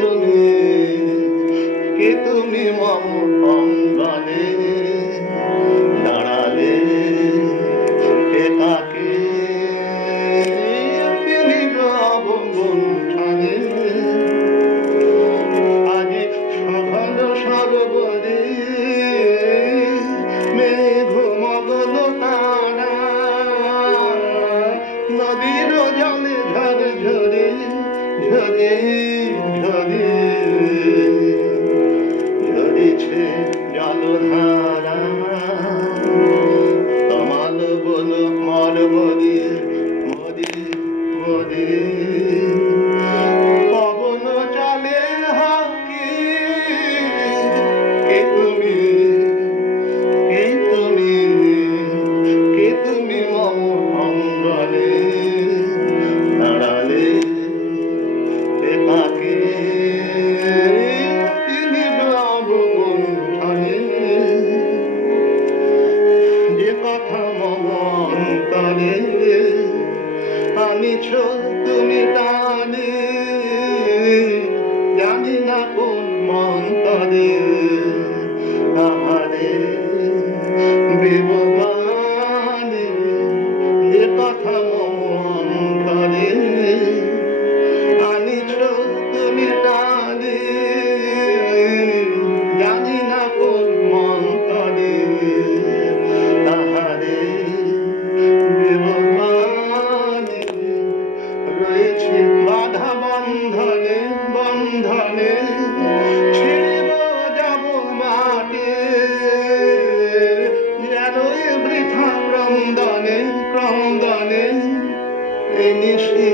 তুমি কে তুমি মম অঙ্গনে দাঁড়ালে একাকে তিনি রব গুণ্ঠনে আজি সঘন সর্বদে মেঘ মগল তারা নদীর জলে ঝরঝরে ঝরে ঝরে ঝরেছে জলধারা তমাল বল মর মরে মরে মরে পবন চলে হাকি কে তুমি কে তুমি কে তুমি মম অঙ্গনে দাঁড়ালে একাকে তিনি রব গুণ্ঠনে যে কথা মম অন্তরে আনিছ তুমি টানে জানি না কোন মন্তরে তাহারে বিবমানে যে কথা মম অন্তরে আনিছ তুমি টানে জানি না কোন মন্তরে তাহারে বিবমানে রয়েছে বাধা বন্ধনে বন্ধনে ছিড়ব যাব মাটি যেন বৃথা ক্রন্দনে ক্রন্দনে এই নিশি